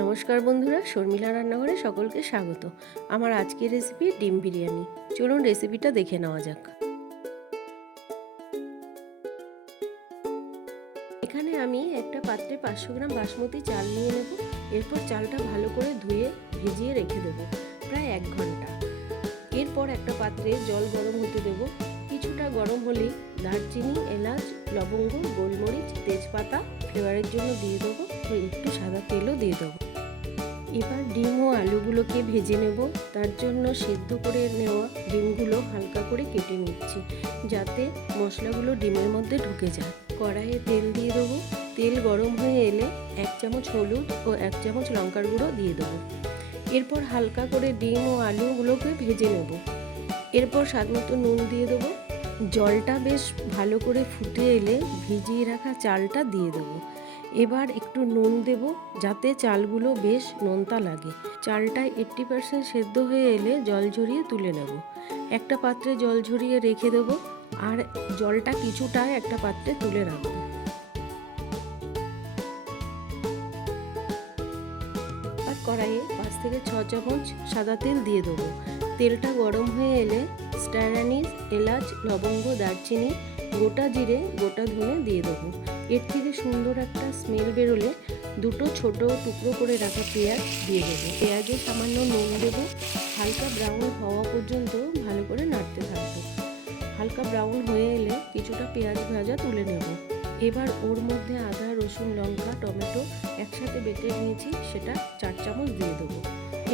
নমস্কার বন্ধুরা, শর্মিলা রান্নাঘরে সকলকে স্বাগত। আমার আজকের রেসিপি ডিম বিরিয়ানি। চলুন রেসিপিটা দেখে নেওয়া যাক। এখানে আমি একটা পাত্রে 500 গ্রাম বাসমতি চাল নিয়ে নেব। এরপর চালটা ভালো করে ধুয়ে ভিজিয়ে রেখে দেব প্রায় 1 ঘন্টা। এরপর একটা পাত্রে জল গরম হতে দেব। কিছুটা গরম হলেই দারচিনি, এলাচ, লবঙ্গ, গোলমরিচ, তেজপাতা ফ্লেভারের জন্য দিয়ে দেবো। একটু সাদা তেলও দিয়ে দেবো। এবার ডিম ও আলুগুলোকে ভেজে নেব। তার জন্য সিদ্ধ করে নেওয়া ডিমগুলো হালকা করে কেটে নিচ্ছি, যাতে মশলাগুলো ডিমের মধ্যে ঢুকে যায়। কড়াইয়ে তেল দিয়ে দেবো। তেল গরম হয়ে এলে 1 চামচ হলুদ ও 1 চামচ লঙ্কার গুঁড়ো দিয়ে দেবো। এরপর হালকা করে ডিম ও আলুগুলোকে ভেজে নেব। এরপর স্বাদমতো নুন দিয়ে দেবো। জলটা বেশ ভালো করে ফুটে এলে ভিজিয়ে রাখা চালটা দিয়ে দেবো। এবার একটু নুন দেব, যাতে চালগুলো বেশ নোনতা লাগে। চালটা 80% সেদ্ধ হয়ে এলে জল ঝরিয়ে তুলে নেব। একটা পাত্রে জল ঝরিয়ে রেখে দেব, আর জলটা কিছুটা একটা পাত্রে তুলে রাখবো। আর কড়াইয়ে 5 থেকে 6 চামচ সাদা তেল দিয়ে দেবো। তেলটা গরম হয়ে এলে স্টার অ্যানিস, এলাচ, লবঙ্গ, দারচিনি, গোটা জিরে, গোটা ধনে দিয়ে দেবো। এর থেকে সুন্দর একটা স্মেল বেরোলে 2 ছোট টুকরো করে রাখা পেঁয়াজ দিয়ে দেবো। পেঁয়াজে সামান্য নুন দেবো। হালকা ব্রাউন হওয়া পর্যন্ত ভালো করে নাড়তে থাকবো। হালকা ব্রাউন হয়ে এলে কিছুটা পেঁয়াজ ভাজা তুলে নেব। এবার ওর মধ্যে আদা, রসুন, লঙ্কা, টমেটো একসাথে বেটে নিয়েছি, সেটা 4 চামচ দিয়ে দেবো।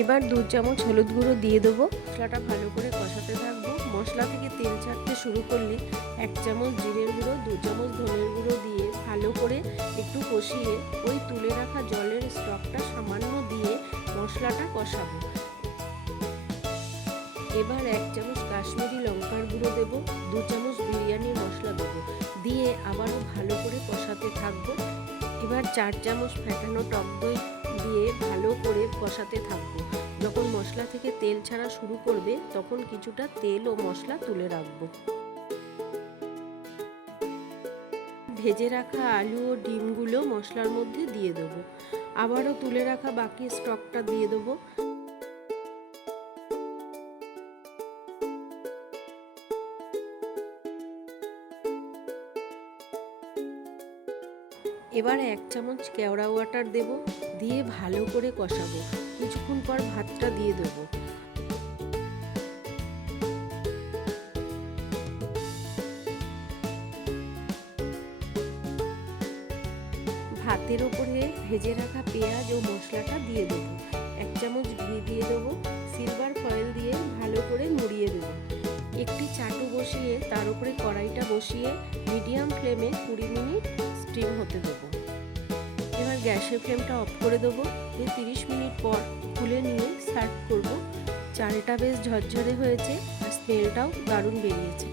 এবার 2 চামচ হলুদ গুঁড়ো দিয়ে দেবো। মশলাটা ভালো করে কষাতে থাকবো। মশলা থেকে তেল ছাড়তে শুরু করলে 1 চামচ জিরের গুঁড়ো, 2 চামচ ধনের গুঁড়ো দিয়ে ভালো করে একটু কষিয়ে ওই তুলে রাখা জলের স্টকটা সামান্য দিয়ে মশলাটা কষাবো। এবার 1 চামচ কাশ্মীরি লঙ্কার গুঁড়ো দেবো, 2 চামচ বিরিয়ানি মশলা দেবো, দিয়ে আবারও ভালো করে কষাতে থাকবো। এবার 4 চামচ ফেটানো টক দই দিয়ে ভালো করে কষাতে থাকবো। যখন মশলা থেকে তেল ছাড়া শুরু করবে, তখন কিছুটা তেল ও মশলা তুলে রাখবো। ভেজে রাখা আলু ও ডিমগুলো মশলার মধ্যে দিয়ে দেবো। আবারও তুলে রাখা বাকি স্টকটা দিয়ে দেবো। এবার 1 চামচ কেওড়া ওয়াটার দেব, দিয়ে ভালো করে কষাবো। কিছুক্ষণ পর ভাতটা দিয়ে দেবো। ভাতের ওপরে ভেজে রাখা পেঁয়াজ ও মশলাটা দিয়ে দেবো। 1 চামচ ঘি দিয়ে দেবো। সিলভার ফয়েল দিয়ে ভালো করে মুড়িয়ে দেবো। একটি চাটু বসিয়ে তার উপরে কড়াইটা বসিয়ে মিডিয়াম ফ্লেমে 20 মিনিট স্টিম হতে দেবো। এবার গ্যাসের ফ্লেমটা অফ করে দেবো। 30 মিনিট পর খুলে নিয়ে সার্ভ করব। চালটা বেশ ঝরঝরে হয়েছে আর স্মেলটাও দারুণ বেরিয়েছে।